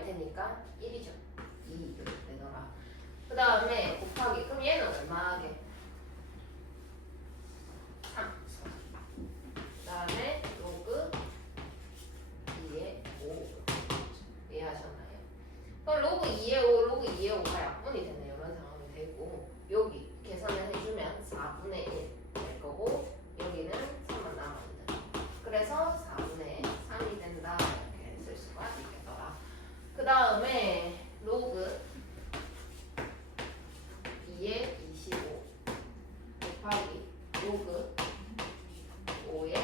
얼마일 테니까 1이죠. 2 이렇게 되더라. 그 다음에 곱하기. 그럼 얘는 얼마 하게? 3. 그 다음에 로그 2의 5. 이해하셨나요? 그럼 로그 2의 5, 로그 2의 5가 약분이 되는 이런 상황이 되고, 여기 계산을 해주면 4분의 1 될 거고, 여기는 3만 남아야 된다. 그래서 4분의 3이 된다. 이렇게 쓸 수가 있겠더라. 그 다음에 로그 2의 25 곱하기 로그 5의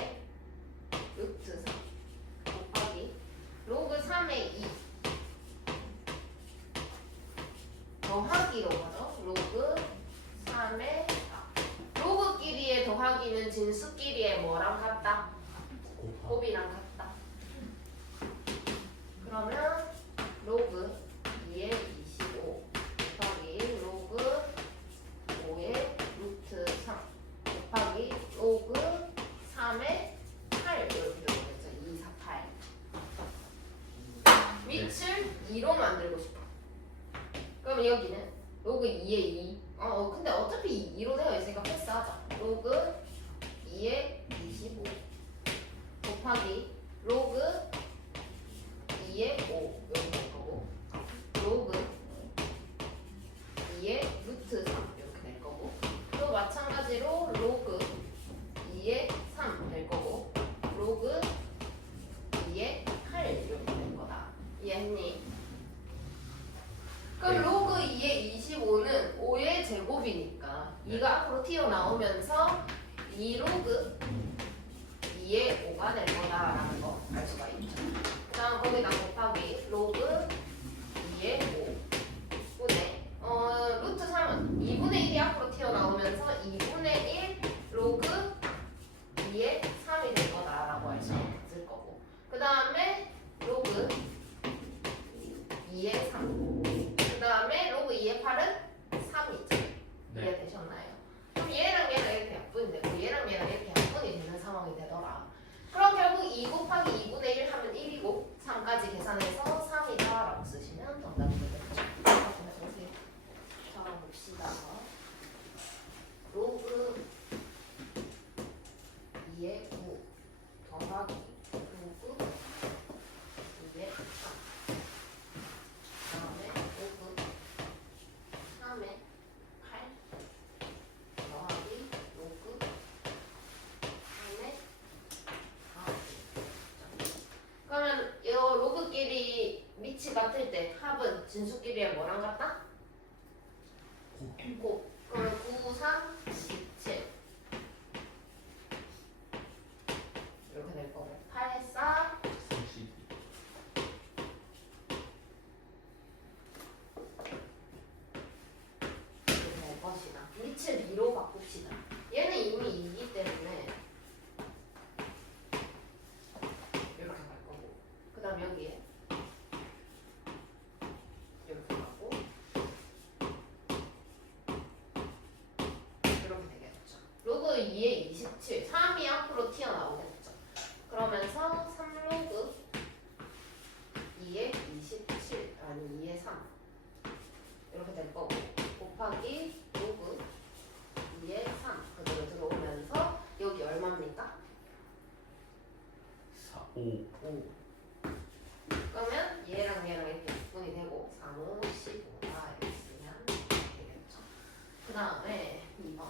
루트 3 곱하기 로그 3의 2 더하기로 하죠. 로그 3의 4. 로그끼리의 더하기는 진수끼리의 뭐랑 같다? 곱이랑 같다. 그러면 로그 2의 25 곱하기 로그 5의 루트 3 곱하기 로그 3의 8 이렇게 되겠죠. 2, 4, 8. 밑을 2로 만들고 싶어. 그럼 여기는 로그 2의 2. 근데 어차피 2로 되어 있으니까 패스하자. 로그 2의 25 곱하기 로그 2의 5 이렇게 될 거고, 로그 2의 루트 3 이렇게 될 거고, 또 마찬가지로 로그 2의 3 될 거고, 로그 2의 8 이렇게 될 거다. 이해했니? 그럼 로그 2의 25는 5의 제곱이니까 2가 앞으로 튀어나오면서 2로그 2의 5가 될 거다라는 거 알 수가 있죠. 그 다음 거기다 곱하기 로그 2의 5 분의 루트 3은 2분의 1이 앞으로 튀어나오면서 2분의 1 로그 2의 3이 될 거다라고 할 수 있을 거고, 그 다음에 로그 2의 3, 그 다음에 로그 2의 8은 3이죠. 이해되셨나요? 그럼 얘랑 얘랑 이렇게 약분이 되고 얘랑 얘랑 이렇게 약분이 되는 상황이 되더라. 그럼 결국 2 곱하기 2분의 1 하면 1이고 3까지 계산해서 3이다 라고 쓰시면 정답이 되겠죠. 자, 봅시다. 로그 2의 9 더하기 로그 2의 3 그다음에 로그 3의 8 더하기 로그 3의 4. 그러면 이 로그끼리 밑이 같을 때 합은 진수끼리의 뭐랑 같다? 곱. 그럼 9, 3, 17 이렇게 될 거고, 8, 4, 32. 이렇게 될 것이다. 밑을 2로 바꿉시다. 얘는 이미 2이기 때문에 이렇게 갈 거고, 그 다음 여기에 이렇게 가고 이렇게 되겠죠. 로그 2의 27, 3이 앞으로 튀어나오겠죠. 그러면서 3로그 2의 27, 아니 2의 3 이렇게 될 거고, 곱하기 로그 2의 3 그대로 들어오면서 여기 얼마입니까? 5. 5. 그러면 얘랑 얘랑 이렇게 분이 되고 3, 5, 15가 이렇게 쓰면 되겠죠. 그 다음에 2번.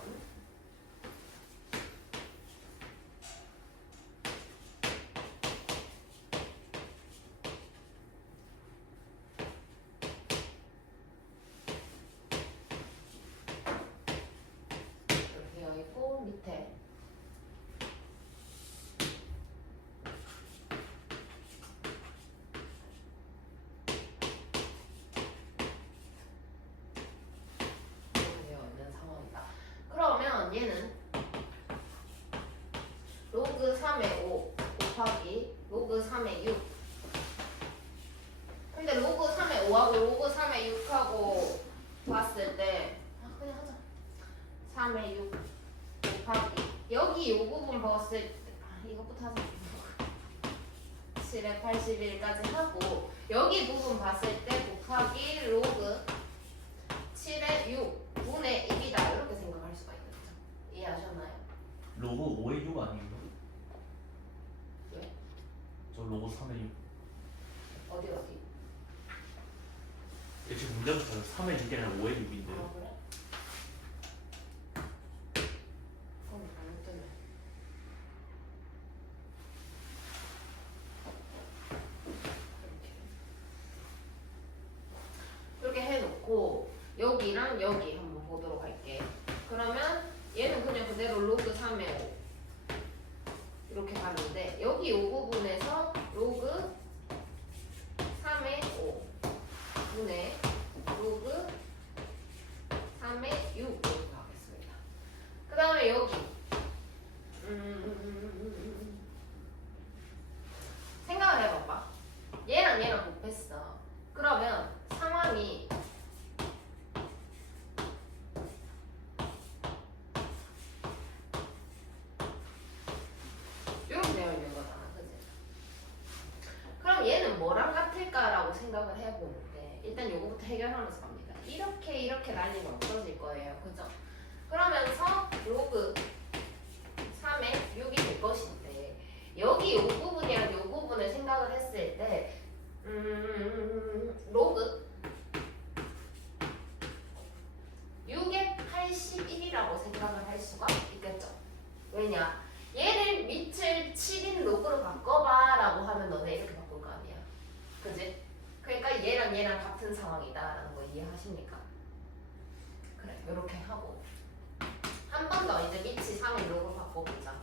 이렇게 되어 있고 밑에 그러면 얘는 로그 3의 5 곱하기 로그 3의 6. 근데 로그 3의 5하고 로그 3의 6하고 봤을 때 그냥 하자. 3의 6 곱하기 여기 이 부분 봤을 때 이것부터 하자. 7에 81까지 하고 여기 부분 봤을 때 곱하기 로그 7의 6 분의 1이다 이렇게 생각할 수가 있겠죠. 이해하셨나요? 로고 5의 6 아닌가? 왜? 저 로고 3의 6. 어디? 지금 문제부터 3의 6이 아니라 5의 6인데요. 아 그래? 그럼 잘못 됐네. 이렇게 해놓고 여기랑 여기 한번 보도록 할게. 그러면 얘는 그냥 그대로 로그 3의 5 이렇게 가는데 여기 이 부분에서 로그 3의 5 분의 로그 3의 6 이렇게 하겠습니다. 그 다음에 여기 생각을 해봐봐. 얘랑 얘랑 곱했어. 그러면 상황이 이렇게 되어 있는 거잖아, 그지? 그럼 얘는 뭐랑 같을까라고 생각을 해보는데 일단 요거부터 해결하면서 갑니다. 이렇게 날리면 없어질 거예요, 그죠? 그러면서 로그 3의 6이 될 것인데 여기 요 부분이랑 요 부분을 생각을 했을 때 로그 6의 81이라고 생각을 할 수가 있겠죠. 왜냐? 얘를 밑을 7인 로그로 바꿔봐 라고 하면 너네 이렇게 바꿀 거 아니야. 그지? 그러니까 얘랑 같은 상황이다 라는 거 이해하십니까? 그래, 요렇게 하고 한 번 더 이제 밑이 3인 로그로 바꿔보자.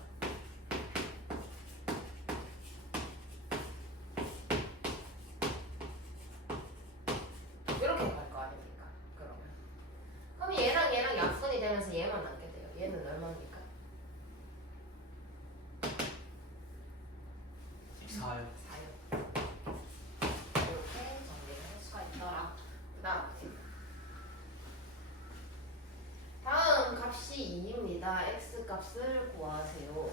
이렇게 갈 거 아닙니까? 그럼 얘랑 약분이 되면서 얘만 남게 돼요. 얘는 얼마입니까? 14요. 4요. 이렇게 정리를 할 수가 있더라. 다음 값이 2입니다. x 값을 구하세요.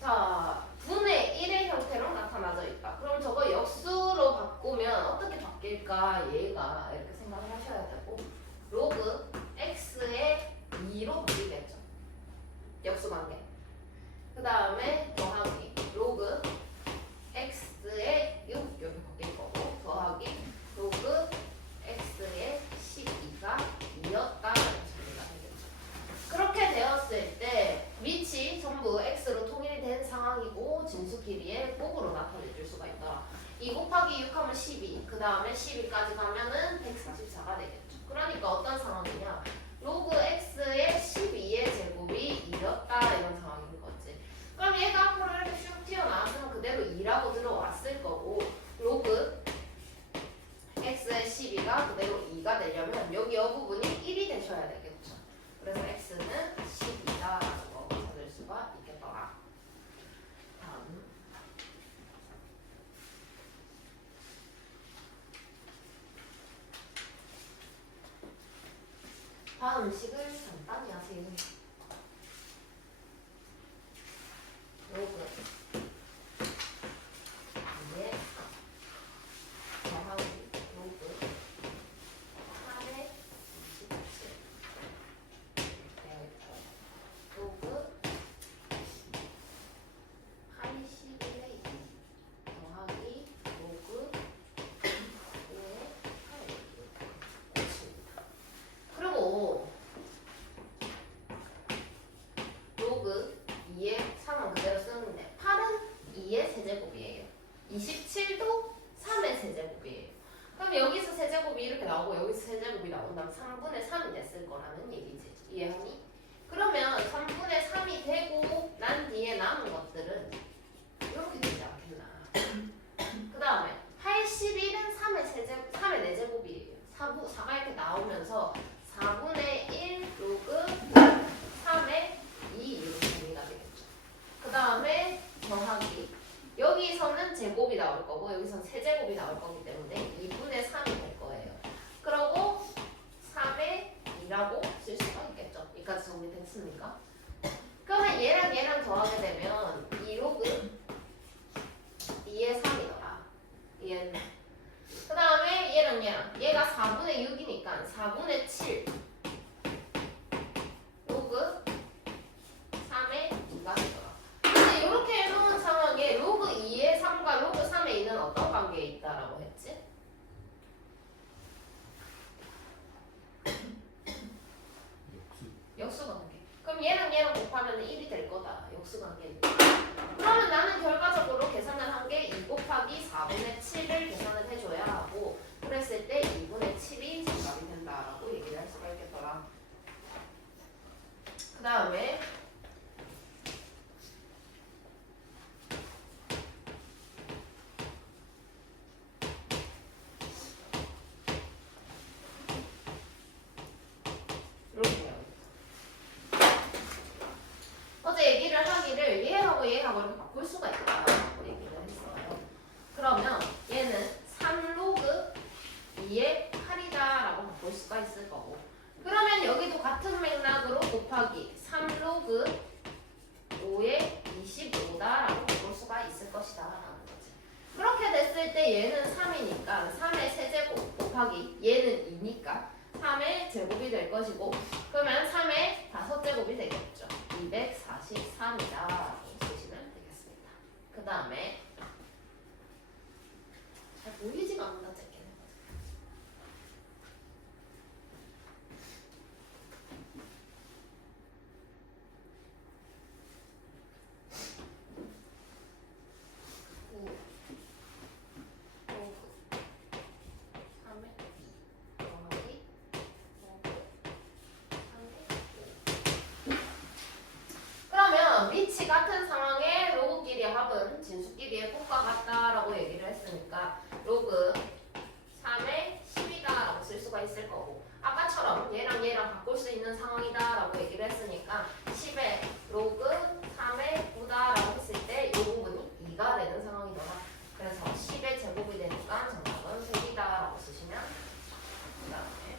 자, 분의 1의 형태로 나타나져 있다. 그럼 저거 역수로 바꾸면 어떻게 바뀔까? 얘가 이렇게 생각을 하셔야 되고 로그 x의 2로 바뀌겠죠. 역수 관계. 그 다음에 더하기 로그 x의 6 이렇게 바뀔 거고 더하기 로그 x의 12가 2였다. 그렇게 되었을 때 밑이 전부 x로 통일이 된 상황이고 진수 길이의 곱으로 나타내 줄 수가 있더라. 2 곱하기 6 하면 12, 그 다음에 12까지 가면은 144가 되겠죠. 그러니까 어떤 상황이냐? 로그 x의 12의 제곱이 2였다 이런 상황인 거지. 그럼 얘가 앞으로 이렇게 슉 튀어나왔으면 그대로 2라고 들어왔을 거고 로그 x의 12가 그대로 2가 되려면 여기 이 부분이 1이 되셔야 되겠죠. 그래서 x는 10이다라는 거 찾을 수가 있겠더라. 다음 식을 간단히 하세요. 로그 2의 더하기 로그 3의 27 로그 81의 2 더하기 로그 5의 8 이렇게 고칩니다. 그리고 로그 2의 3은 그대로 쓰는데 8은 2의 세제곱이에요. 27도 3의 세제곱이에요. 그럼 여기서 세제곱이 이렇게 나오고 여기서 세제곱이 나온다면 3분의 3이 됐을 거라는 얘기지. 이해하니? 그러면 3분의 3이 되고 난 뒤에 남은 것들은 이렇게 되지 않겠나. 그 다음에 81은 3의 4제곱이에요. 4가 이렇게 나오면서 4분의 1 로그 3의 2 이렇게 정리가 되겠죠. 그 다음에 더하기 여기서는 제곱이 나올 거고 여기서는 세제곱이 나올 거기 때문에 2분의 3이 될 거예요. 그러고 3의 2라고 쓸 수가 있겠죠. 여기까지 정리됐습니까? 그러면 얘랑 더하게 되면 2 로그 2의 3이 얘가 4분의 6이니까 4분의 7 로그 3의 2가 되더라. 근데 이렇게 해놓은 상황에 로그 2의 3과 로그 3의 2는 어떤 관계에 있다라고 했지? 역수 관계. 그럼 얘랑 얘랑 곱하면 1이 될 거다. 역수 관계니까. 그러면 나는 결과적으로 계산을 한 게 2 곱하기 4분의 7을 계산을 해줘야 하고 그랬을 때 2분의 7이 정답이 된다라고 얘기를 할 수가 있겠더라. 그 다음에 이렇게요. 어제 얘기를 하기를 얘하고 얘하고 이렇게 바꿀 수가 있다라고 얘기를 했어요. 그러면 얘는 3로그 2의 8이다라고 바꿀 수가 있을 거고 그러면 여기도 같은 맥락으로 곱하기 3로그 5의 25다라고 바꿀 수가 있을 것이다 라는 거지. 그렇게 됐을 때 얘는 3이니까 3의 세제곱 곱하기 얘는 2니까 3의 제곱이 될 것이고 그러면 3의 5제곱이 되겠죠. 243이다 라고 쓰시면 되겠습니다. 그 다음에 잘 보이지가 않는다 쨌기는. 그러면 밑이 같은 상황에 로그끼리 합은 진수끼리의 곱과 같다라고 얘기를 했으니까 로그 3의 10이다라고 쓸 수가 있을 거고 아까처럼 얘랑 얘랑 바꿀 수 있는 상황이다라고 얘기를 했으니까 10의 로그 3의 9다라고 했을 때 이 부분이 2가 되는 상황이더라. 그래서 10의 제곱이 되니까 정답은 100이다라고 쓰시면 그 다음에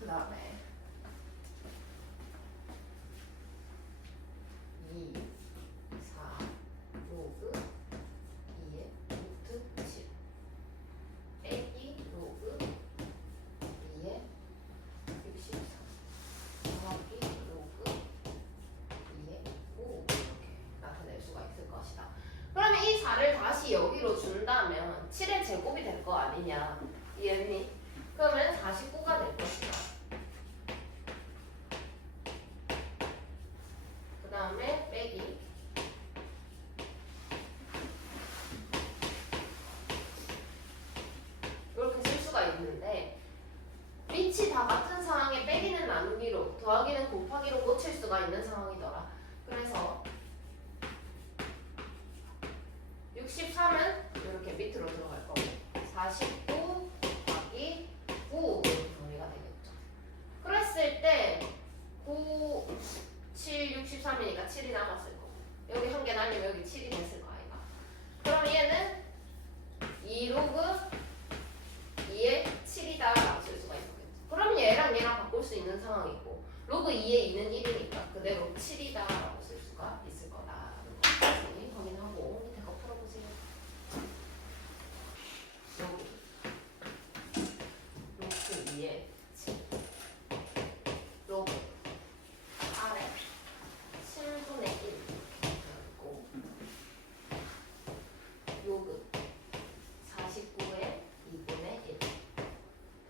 그 다음에 2, 4, 로그 2의 루트 7 빼기 로그 2의 64 더하기 로그 2의 5 이렇게 나타낼 수가 있을 것이다. 그러면 이 4를 다시 여기로 준다면 7의 제곱이 될 거 아니냐 이해했니? 그러면 49가 될 것이다. 그 다음에 빼기 이렇게 쓸 수가 있는데 밑이 다 같은 상황에 빼기는 나누기로 더하기는 곱하기로 고칠 수가 있는 상황이더라. 그래서 63은 이렇게 밑으로 들어갈 거고 49 곱하기 9 이렇게 정리가 되겠죠. 그랬을 때 9, 7, 63이니까 7이 남았을 거고 여기 한 개 날리면 여기 7이 됐을 거 아이가. 그럼 얘는 2로그 2의 7이다 라고 쓸 수가 있겠죠. 그럼 얘랑 얘랑 바꿀 수 있는 상황이고 로그 2의 2는 1이니까 그대로 7이다 라고 쓸 수가 있을 거다라는 거 확인하고 밑에 거 풀어보세요. 여기 로그 2의 7 로그 아래 7분의 1 있고 로그 49의 2분의 1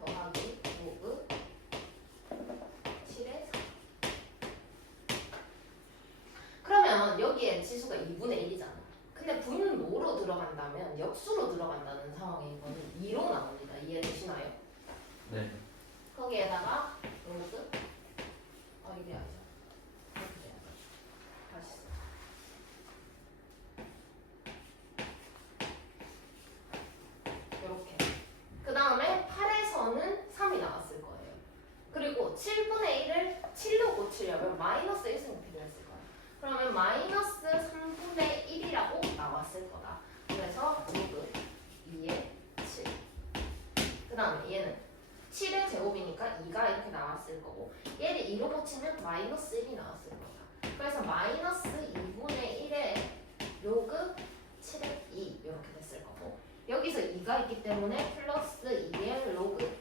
더하기 로그 7의 4 그러면 여기에 지수가 2분의 1이잖아. 근데 분모로 들어간다면 역수로 들어간다는 상황에 이거는 2로 나옵니다. 이해되시나요? 네. 거기에다가 로그 이게 아니죠. 이렇게 돼야죠. 다시 써. 이렇게. 그 다음에 8에서는 3이 나왔을 거예요. 그리고 7분의 1을 7로 고치려면 마이너스 1승이 필요했을 거예요. 그러면 마이너스 3분의 1이라고 나왔을 거다. 그래서 로그 2의 7. 그 다음에 얘는 7의 제곱이니까 2가 이렇게 나왔을 거고 얘를 위에 2로 고치면 마이너스 1이 나왔을 거다. 그래서 마이너스 2분의 1에 로그 7의 2 이렇게 됐을 거고 여기서 2가 있기 때문에 플러스 2의 로그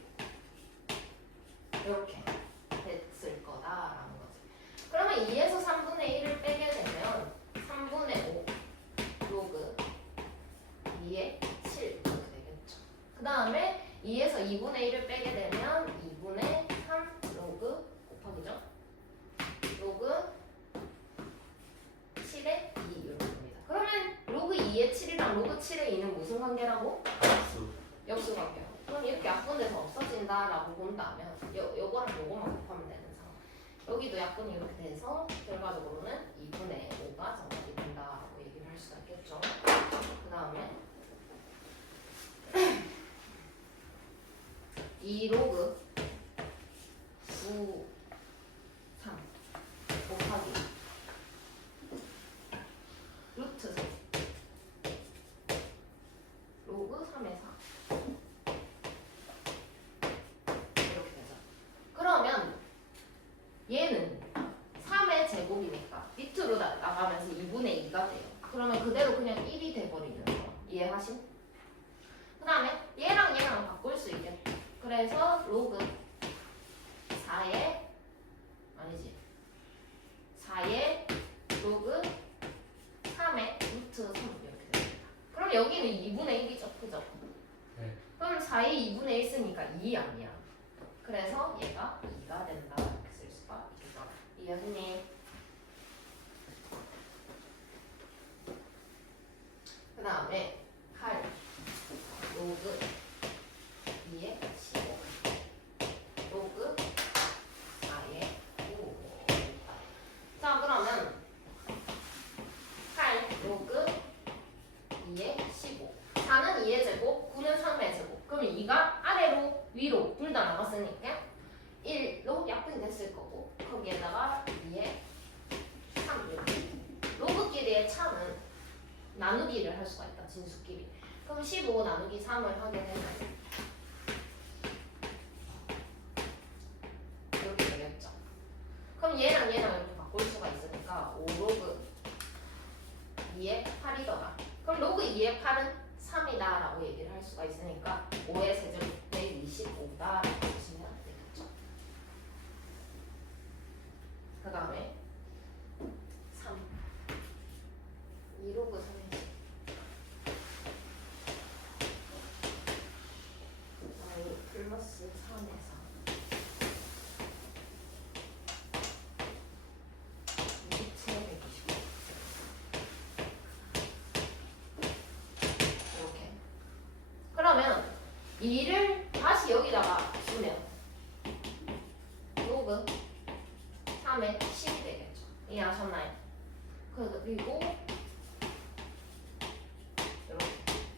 이렇게 됐을 거다라는 거지. 그러면 2에서 3분의 1을 빼게 되면 3분의 5 로그 2의 7 이렇게 되겠죠. 그 다음에 2에서 2분의 1을 빼게 되면 2분의 3 로그 곱하기죠. 로그 7의 2 이렇게 됩니다. 그러면 로그 2의 7이랑 로그 7의 2는 무슨 관계라고? 역수. 역수 관계요. 그럼 이렇게 약분돼서 없어진다라고 본다면 요거랑 요거만 곱하면 되는 상황. 여기도 약분이 이렇게 돼서 결과적으로는 2분의 5가 정답이 된다라고 얘기를 할 수가 있겠죠. 그 다음에 2 로그 9 3 곱하기 루트 3 로그 3의 4 이렇게 되죠. 그러면 얘는 3의 제곱이니까 밑으로 나가면서 2분의 2가 돼요. 그러면 그대로 그냥 1이 돼버리는 거 이해하심? 그 다음에 얘랑 바꿀 수 있겠다. 그래서 로그 4의 아니지 4의 로그 3의 루트 3 이렇게 됩니다. 그럼 여기는 2분의 1이죠. 그죠? 네. 그럼 4의 2분의 1 쓰니까 2 아니야. 그래서 얘가 2가 된다 이렇게 쓸 수가 있어. 이해했니? 그 다음에 8 로그 2의 15 로그 4의 5. 자 그러면 8 로그 2의 15 4는 2의 제곱 9는 3의 제곱 그럼 2가 아래로 위로 둘 다 나갔으니까 1로 약분이 됐을 거고 거기에다가 2의 3 이렇게 로그끼리의 차는 나누기를 할 수가 있다. 진수끼리. 그럼 15 나누기 3을 하게 되면 이렇게 되겠죠. 그럼 얘랑 이렇게 바꿀 수가 있으니까 5 로그 2의 8이더라. 그럼 로그 2의 8은 3이다 라고 얘기를 할 수가 있으니까 5의 세제곱 125다 라고 보시면 되겠죠. 그 다음에 3 2 로그 3의 플러스 3에서 27의 125 이렇게. 그러면 2를 다시 여기다가 두면 로그 3의 10이 되겠죠. 이해하셨나요? 그리고 이렇게.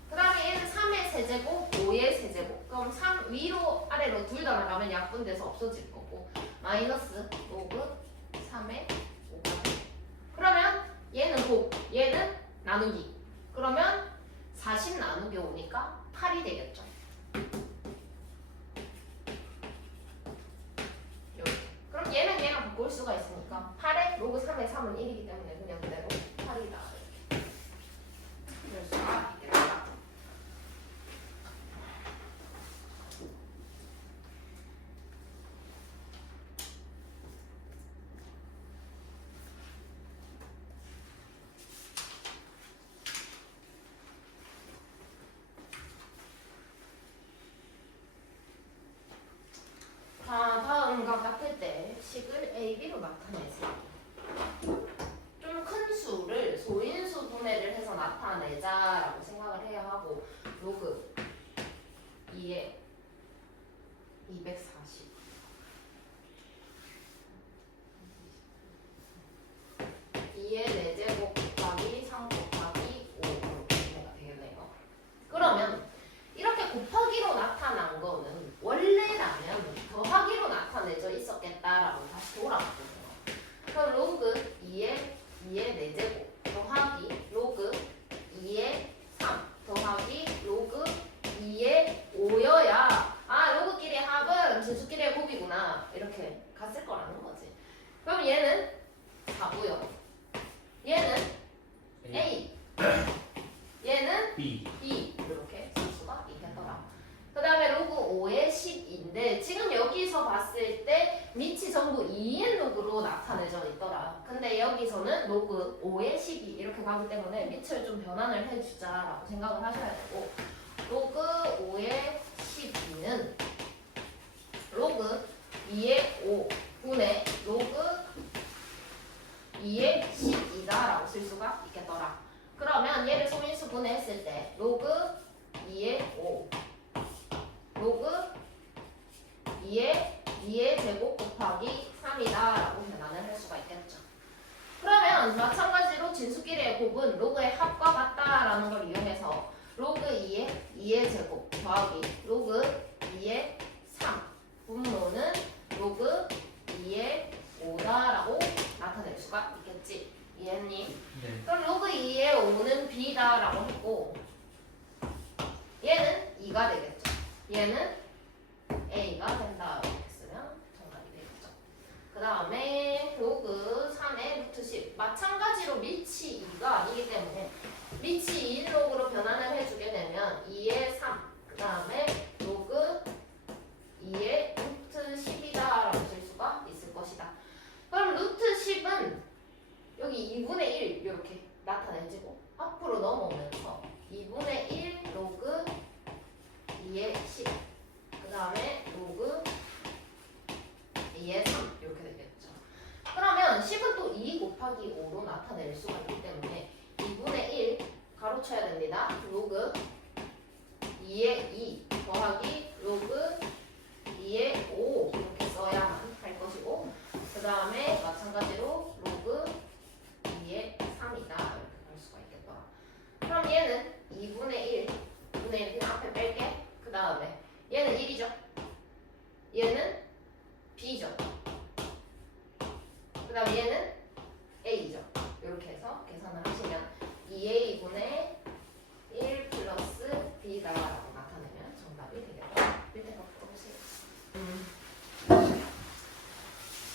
그 다음에 얘는 3의 세제곱, 5의 세제곱. 그럼 3 위로 아래로 둘 다 나가면 약분돼서 없어질 거고 마이너스 로그 3의 5가 돼. 그러면 얘는 곱, 얘는 나누기. 그러면 40 나누기 5니까 8이 되겠죠. 이렇게. 그럼 얘랑 바꿀 수가 있으니까 8의 로그 3의 3은 1이기 때문에 그냥 그대로 8이다. 이렇게. 이럴 수가 있겠다. 자, 다음과 같을 때 식을 A, B로 나타내세요. 좀 큰 수를 소인수 분해를 해서 나타내자라고 생각을 해야 하고 로그 2에 240 2의 4제곱 곱하기 3 곱하기 5 이렇게 분해가 되겠네요. 그러면 이렇게 곱하기로 나타난 거는 원래라면 더하기로 나타내져 있었겠다라고 다시 돌아봤거든요. 그럼 이렇게 갔을 거라는 거지. 그럼 얘는 4고요. 얘는 A. 얘는 B. B. 이렇게 쓸 수가 있겠더라. 그 다음에 로그 5의 12인데 지금 여기서 봤을 때 밑이 전부 2인 로그로 나타내져 있더라. 근데 여기서는 로그 5의 12 이렇게 가기 때문에 밑을 좀 변환을 해주자라고 생각을 하셔야 되고 로그 5의 12는 로그 2의 5 분의 로그 2의 12다라고 쓸 수가 있겠더라. 그러면 얘를 소인수 분해했을 때 로그 2의 5 로그 2의 제곱 곱하기 3이다라고 변환을 할 수가 있겠죠. 그러면 마찬가지로 진수끼리의 곱은 로그의 합과 같다라는 걸 이용해서 로그 2의 제곱 더하기 로그 2의 3 분모는 로그 2의 5다라고 나타낼 수가 있겠지. 이해했니? 네. 그럼 로그 2의 5는 b다라고 했고 얘는 2가 되겠죠. 얘는 a가 된다 이렇게 쓰면 정답이 되겠죠. 그 다음에 로그 3의 루트 10 마찬가지로 밑이 2가 아니기 때문에 밑이 2인 로그로 변환을 해주게 되면 2의 3 그 다음에 로그 2의 루트 10이다라고 쓸 수가 있을 것이다. 그럼 루트 10은 여기 2분의 1 이렇게 나타내지고 앞으로 넘어오면서 2분의 1 로그 2의 10 그 다음에 로그 2의 3 이렇게 되겠죠. 그러면 10은 또 2 곱하기 5로 나타낼 수가 있기 때문에 2분의 1 가로쳐야 됩니다. 로그 2의 2 더하기 로그 2의 5 이렇게 써야만 할 것이고 그 다음에 마찬가지로 로그 2의 3이다 이렇게 할 수가 있겠더라. 그럼 얘는 2분의 1 2분의 1 그냥 앞에 뺄게. 그 다음에 얘는 1이죠. 얘는 b죠. 그 다음 얘는 a죠. 이렇게 해서 계산을 하시면 2a분의 1 플러스 b다라고 나타내면 정답이 되겠다. 밑에 거 풀어보세요.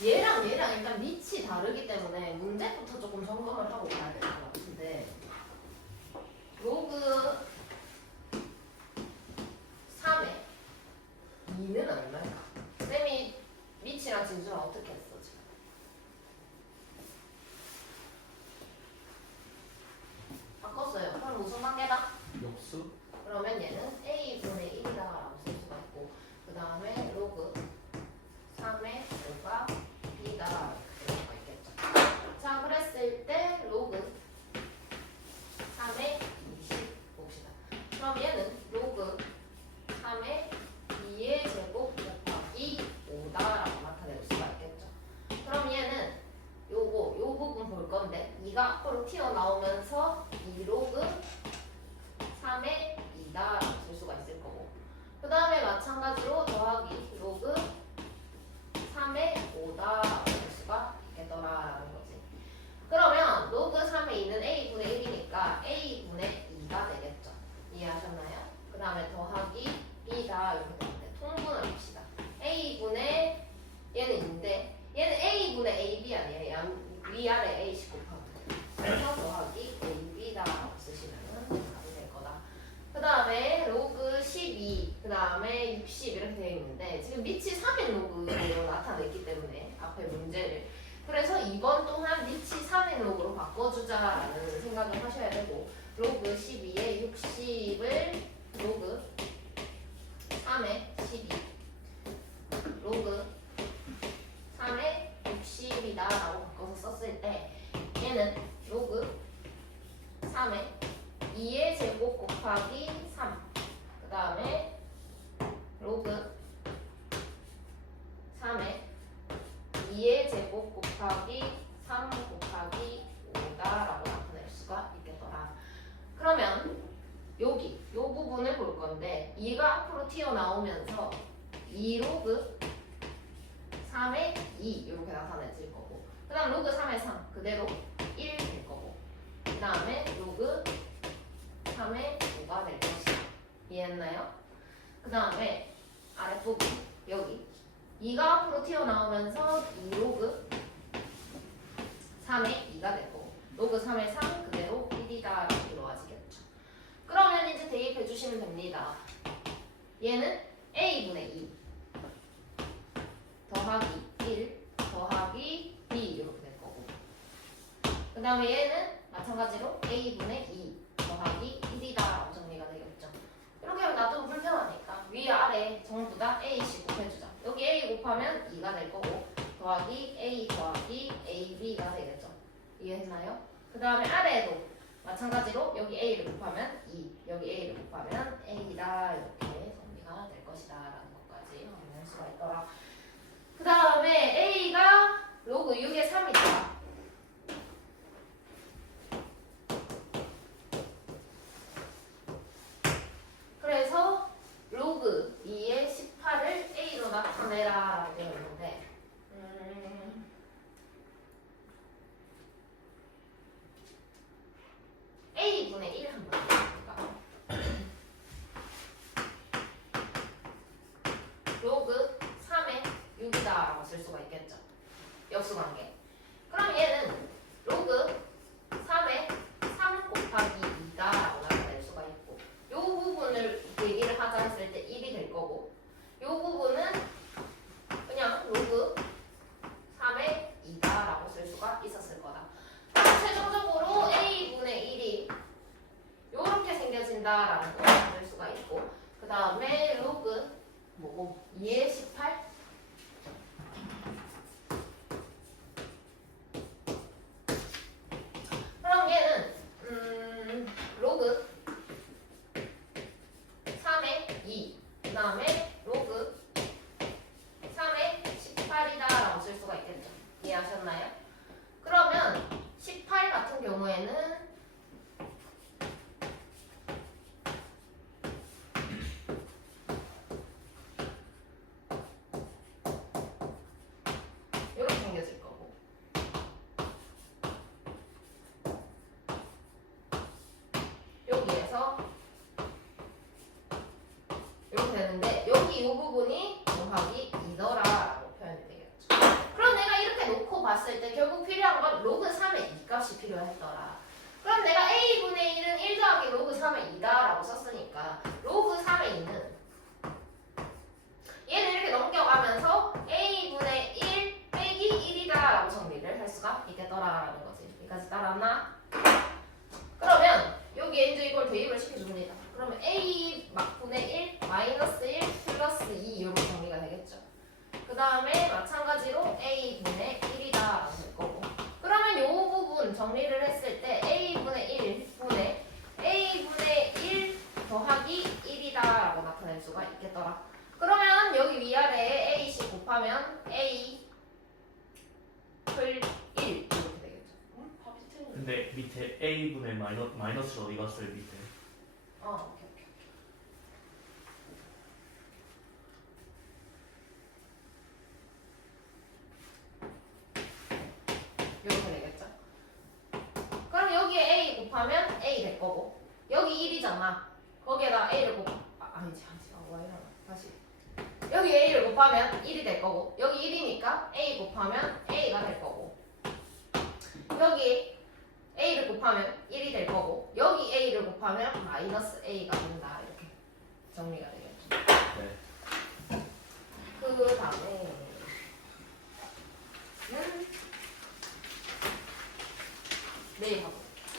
얘랑 일단 밑이 다르기 때문에 문제부터 조금 점검을 하고 가야 될 것 같은데 로그 3의 2는 얼마야? 쌤이 밑이랑 진수랑 어떻게 했어 지금? 바꿨어요. 그럼 무슨 관계다? 역수? 그러면 얘는 a분의 1이다라고 쓸 수가 있고 그 다음에 로그 3의 5가 b다 이렇게 쓸 수가 있겠죠. 자 그랬을 때 로그 3의 20 봅시다. 그럼 얘는 로그 3의 2의 제곱 곱하기 5다라고 나타낼 수가 있겠죠. 그럼 얘는 요 부분 볼 건데 2가 앞으로 튀어나오면서 2로그 3의 2다라고 쓸 수가 있을 거고 그 다음에 마찬가지로 더하기 로그 3의 5다라고 쓸 수가 있겠더라라는 거지. 그러면 로그 3의 2는 a분의 1이니까 a분의 2가 되겠죠. 이해하셨나요? 그 다음에 더하기 b다 이렇게 되는데 통분을 합시다. a분의 얘는 2인데 얘는 a분의 ab 아니에요. 위아래 a씩 곱하면 그래서 더하기 ab다라고 쓰시면 답이 될 거다. 그 다음에 로그 12, 그 다음에 60 이렇게 되어 있는데 지금 밑이 3인 로그로 나타냈기 때문에 앞에 문제를 그래서 이번 또한 밑이 3인 로그로 바꿔주자라는 생각을 하셔야 되고 로그 12에 60을 로그 3의 12 로그 3의 60이다라고 바꿔서 썼을 때 얘는 로그 3의 2의 제곱 곱하기 3 그 다음에 로그 3의 2의 제곱 곱하기 3 곱하기 5다라고 나타낼 수가 있겠더라. 그러면 여기 요 부분을 볼 건데 2가 앞으로 튀어나오면서 2로그 3의 2 이렇게 나타내질 거고 그 다음 로그 3의 3 그대로 1 될 거고 그 다음에 로그 3의 5가 될 것이다. 이해했나요? 그 다음에 아랫부분 여기 2가 앞으로 튀어나오면서 2 로그 3의 2가 될 거고 로그 3의 3 그대로 1이다 라고 이루어지겠죠. 그러면 이제 대입해 주시면 됩니다. 얘는 a분의 2 더하기 1 더하기 b 이렇게 될 거고 그 다음에 얘는 마찬가지로 a분의 2 더하기 1이다 라고 정리가 되겠죠. 이렇게 하면 놔두면 불편하니까 위에 아래 전부 다 a씩 곱해주자. 여기 a 곱하면 2가 될 거고 더하기 a 더하기 ab가 되겠죠. 이해했나요? 그 다음에 아래에도 마찬가지로 여기 a를 곱하면 2 여기 a를 곱하면 a다 이렇게 정리가 될 것이다 라는 것까지 확인할 수가 있더라. 그 다음에 a가 로그 6의 3이다. 그래서 로그 2의 18을 a로 나타내라 라고 되어 있는데 a분의 1 한번 해볼까? 로그 3의 6이다 라고 쓸 수가 있겠죠. 역수관계. 그럼 얘는 로그 3의 3 곱하기 2다 라고 나타낼 수가 있고 요 부분을 얘기를 하자 했을 때 1이 될 거고 요 부분은 그냥 로그 3의 2다 라고 쓸 수가 있었을 거다. 그럼 최종적으로 a분의 1이 요렇게 생겨진다라는 걸 만들 수가 있고 그 다음에 로그 뭐고 2의 18 그럼 얘는 로그 3의 2 그 다음에 로그 3의 18이다 라고 쓸 수가 있겠죠. 이해하셨나요? 그러면 18 같은 경우에는 이렇게 생겨질 거고 여기에서 이렇게 되는데 여기 이 부분이 더하기 2더라 라고 표현이 되겠죠. 그럼 내가 이렇게 놓고 봤을 때 결국 필요한 건 로그 3의 2 값이 필요했더라. 그럼 내가 a분의 1은 1 더하기 로그 3의 2다 라고 썼으니까 로그 3의 2는 얘는 이렇게 넘겨가면서 a분의 1 빼기 1이다 라고 정리를 할 수가 있겠더라라는 거지. 여기까지 따라왔나? 그러면 여기에 이제 이걸 대입을 시켜줍니다. 그러면 a 막분의 1 마이너스 1 플러스 2 이렇게 정리가 되겠죠. 그 다음에 마찬가지로 a분의 1이다 라고 될 거고 그러면 이 부분 정리를 했을 때 a분의 1분의 a분의 1 더하기 1이다 라고 나타낼 수가 있겠더라. 그러면 여기 위아래에 a씩 곱하면 a 풀 1 이렇게 되겠죠. 답이 틀리네. 근데 밑에 a분의 마이너스 어디 갔어요 밑에? 오케이. 이렇게 되겠죠. 그럼 여기에 a 곱하면 a 될 거고 여기 1이잖아. 거기에다 a를 아니지 왜 이러나 다시 여기 a를 곱하면 1이 될 거고 여기 1이니까 a 곱하면 a가 될 거고 여기 a를 곱하면 1이 될 거고 여기 a를 곱하면 마이너스 a가 된다 이렇게 정리가 되겠죠. 네. 그 다음에 내일 봐볼게요.